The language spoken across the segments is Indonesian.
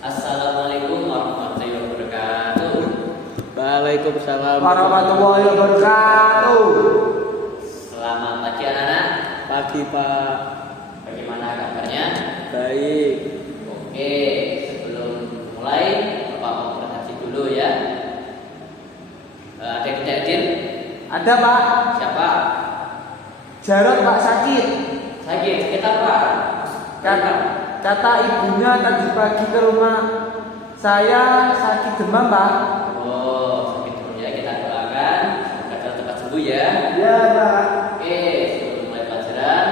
Assalamualaikum warahmatullahi wabarakatuh. Waalaikumsalam warahmatullahi wabarakatuh. Selamat pagi anak-anak. Pagi Pak. Bagaimana kabarnya? Baik. Oke, sebelum mulai Bapak mau berhaji dulu ya. Ada yang tidak hadir? Ada Pak. Siapa? Jarod Pak sakit. Sakit. Sakit apa? Kata ibunya tadi pagi ke rumah saya sakit demam Pak. Oh, sakit dulu ya. Kita doakan semoga cepat sembuh ya. Ya Pak. Oke, sebelum mulai pelajaran,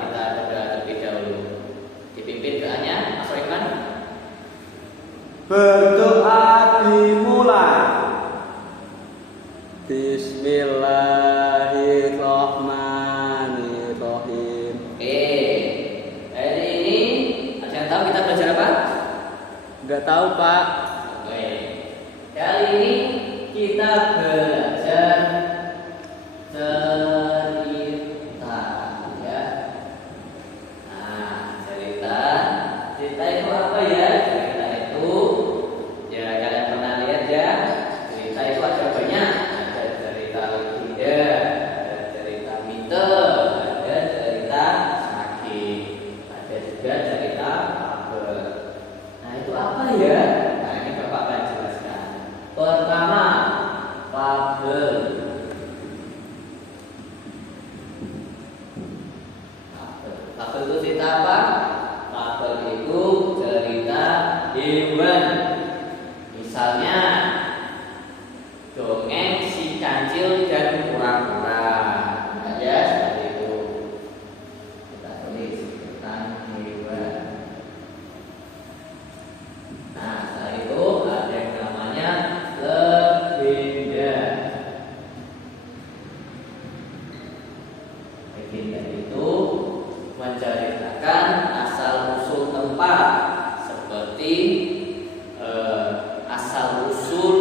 kita berdoa terlebih dahulu. Dipimpin doanya, Mas Soeman. Berdoa dimulai. Bismillahirrahmanirrahim. Oke, hari ini ada yang tahu kita belajar apa? Enggak tahu Pak. Oke, kali ini kita belajar cerita ya. Nah, cerita itu apa ya? Cerita itu ya kalian pernah lihat ya. Cerita itu ada banyak. Ada cerita legenda, ada cerita mitos, ada cerita saking, ada juga cerita fabel. Nah, itu apa ya? Nah, ini Bapak akan jelaskan. Pertama, fabel. Fabel itu cerita apa? Fabel itu cerita hewan. Misalnya dongeng si kancil dan kura-kura. Ya, seperti itu. Kita tulis tentang hewan. Nah, setelah itu ada yang namanya legenda. Legenda itu menceritakan asal-usul tempat, seperti asal-usul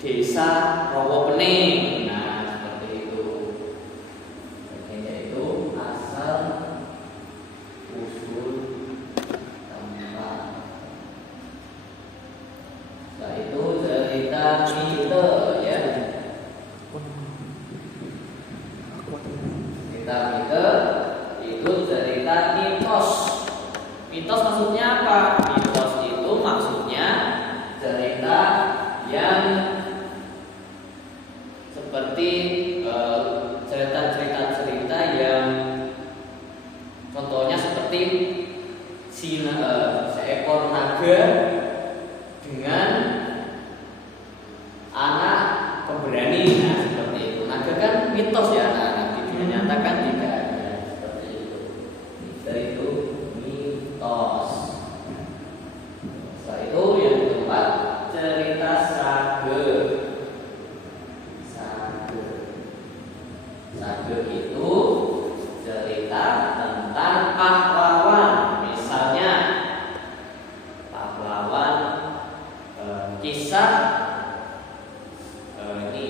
desa Rawapening. Nah, seperti itu. Legenda itu asal-usul tempat. Setelah itu cerita mite ya. Cerita mite itu cerita mitos. Mitos maksudnya apa? Mitos itu maksudnya cerita yang seperti cerita-cerita yang contohnya seperti seekor naga dengan anak pemberani. Nah, seperti itu. Naga kan mitos ya, anak-anak. Di dunia nyata kan tidak ada seperti itu. Itu mitos. Setelah itu yang keempat, cerita sage. Sage itu cerita tentang pahlawan. Misalnya pahlawan, kisah ini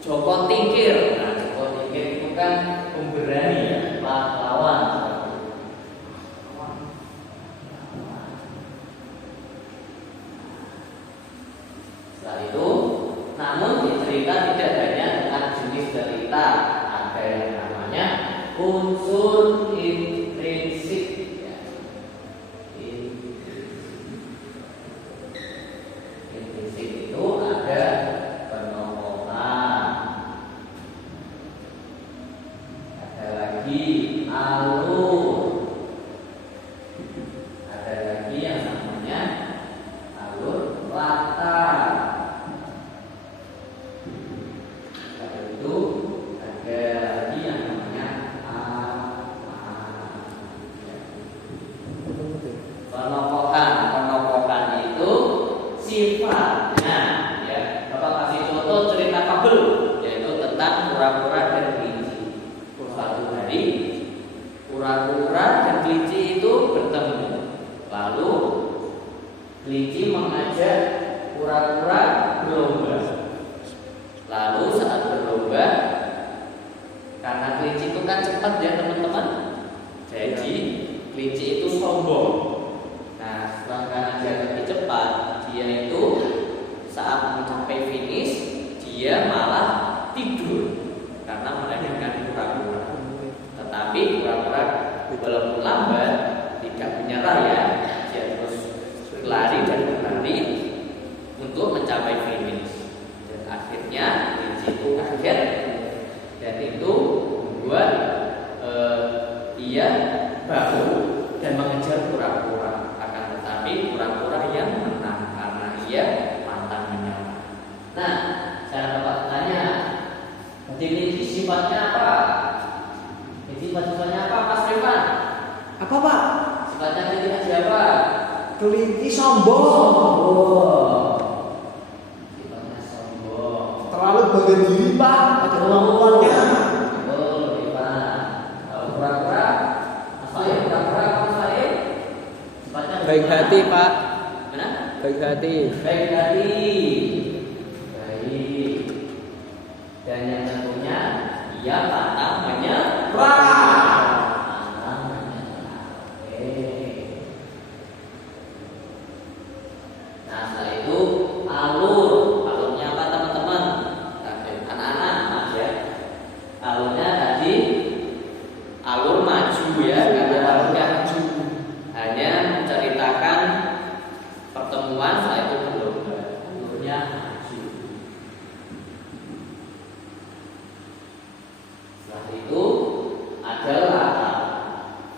Joko Tingkir. Nah, Joko Tingkir itu kan pemberani ya, pahlawan. Setelah itu, namun di cerita tidak hanya dengan jenis cerita, ada yang namanya unsur intrinsik. Ya. Intrinsik itu ada penokohan, ada lagi alur, ada lagi yang namanya alur latar. Itu ada lagi yang namanya penokohan itu sifatnya ya. Bapak kasih contoh cerita fabel, yaitu tentang kura-kura dan kelinci. Suatu hari kura-kura dan kelinci itu bertemu. Lalu kelinci mengajak kura-kura berlomba. Lalu saat berlomba, karena kelinci itu kan cepat ya teman-teman, jadi kelinci itu sombong. Nah, setelah siapa? Kelinci sombong. Sifatnya sombong. Terlalu bangga diri Pak. Ada kemampuannya. Betul, Pak. Kalau pura-pura, Mas Faib, pura-pura apa Mas Faib? Sifatnya Baik hati pak. Mana? Baik hati. Baik hati. Baik. Dan yang tentunya ia pantang menyerah. Pantang menyerah. Oke. Nah, setelah itu alurnya apa teman-teman? Anak-anak, Mas ya. Alurnya tadi alur maju ya, karena alurnya hanya menceritakan pertemuan, setelah itu berlomba. Alurnya maju. Setelah itu ada latar.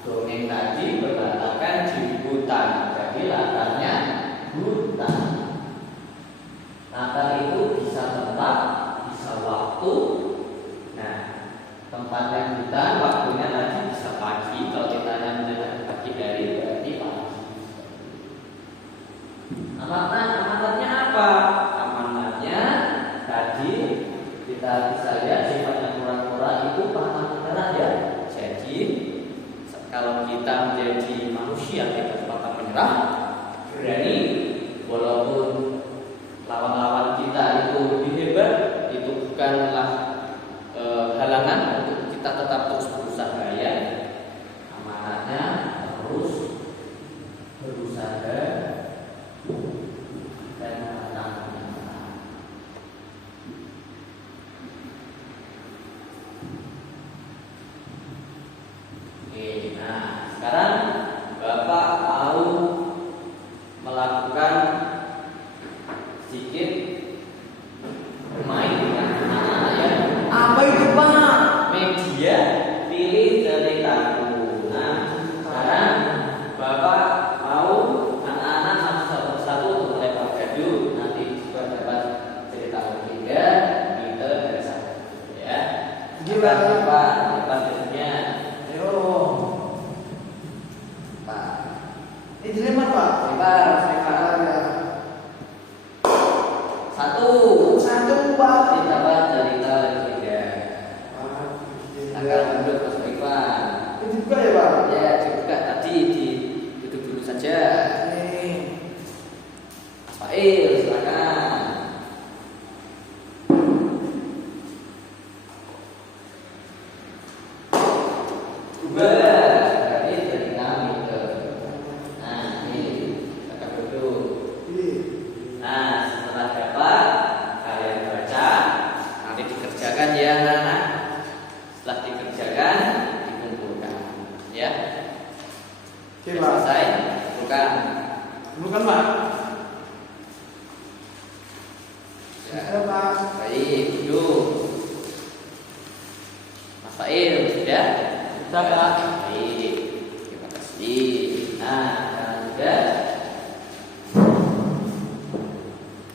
Dongeng tadi berlatarkan di hutan, jadi latarnya hutan. Latar itu bisa tempat, bisa waktu. Nah, tempatnya hutan, waktunya tadi bisa pagi. Kalau kita hanya menjelaskan pagi hari, berarti pagi. Amanatnya apa? Amanatnya tadi kita bisa lihat sifatnya kura-kura itu pantang menyerah ya. Jadi kalau kita menjadi manusia kita pantang menyerah, berani, walaupun lawan-lawan kita itu lebih hebat, itu bukanlah halangan untuk kita tetap terus berusaha ya. Amanatnya terus berusaha dan pantang menyerah. Oke, nah sekarang Bapak mau melakukan sedikit bermain dengan anak-anak ya. Apa itu Pak? Media pilih ceritaku. Nah, sekarang Bapak mau anak-anak satu-satu untuk melempar gaduh. Nanti juga dapat cerita ketiga kita dari satu ya. Gila. Bapak lempar gaduhnya. Ayo. Pak, Ini dilempar Pak. lempar. Ya. Satu. Satu Pak. Dapat cerita ketiga. Akan duduk Mas Ivan. Ini juga ya Pak. Ya, juga tadi duduk dulu saja. Mas Fail, silakan. Berarti dari kami ke. Nah, ini akan duduk. Nah, setelah dapat kalian baca, nanti dikerjakan ya anak-anak. Setelah dikerjakan, dikumpulkan ya. Oke, Sudah Pak. selesai, kumpulkan. Bukan Pak. Ya. Ayo Pak. Baik, duduk. Mas Fail, sudah? Sudah, Pak. Baik, terima kasih. Nah, sekarang sudah.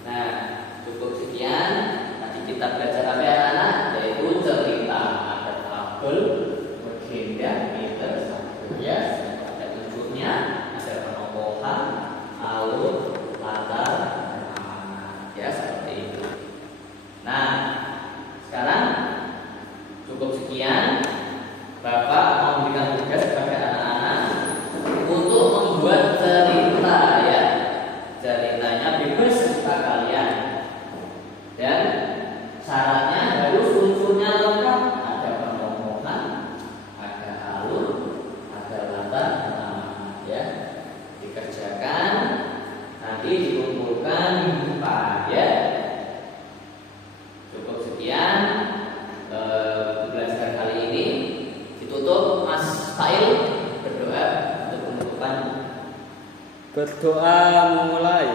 Nah, cukup sekian. Tadi kita belajar apa ya anak-anak? Yaitu cerita. Ada tabel, legenda, mitos, ya. Ada unsurnya, ada penokohan, alur, latar, dan amanat. Ya, seperti itu. Nah, sekarang cukup sekian. Bapak mau memberikan tugas kepada anak-anak untuk membuat cerita ya. Ceritanya bebas serta kalian. Dan syaratnya harus unsurnya lengkap. Ada penokohan, ada alur, ada latar, dan amanat ya. Dikerjakan, nanti dikumpulkan minggu depan ya. Cukup sekian pembelajaran kali ini. Ditutup Mas Fail berdoa untuk penutupan. Berdoa memulai.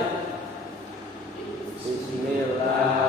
Bismillah.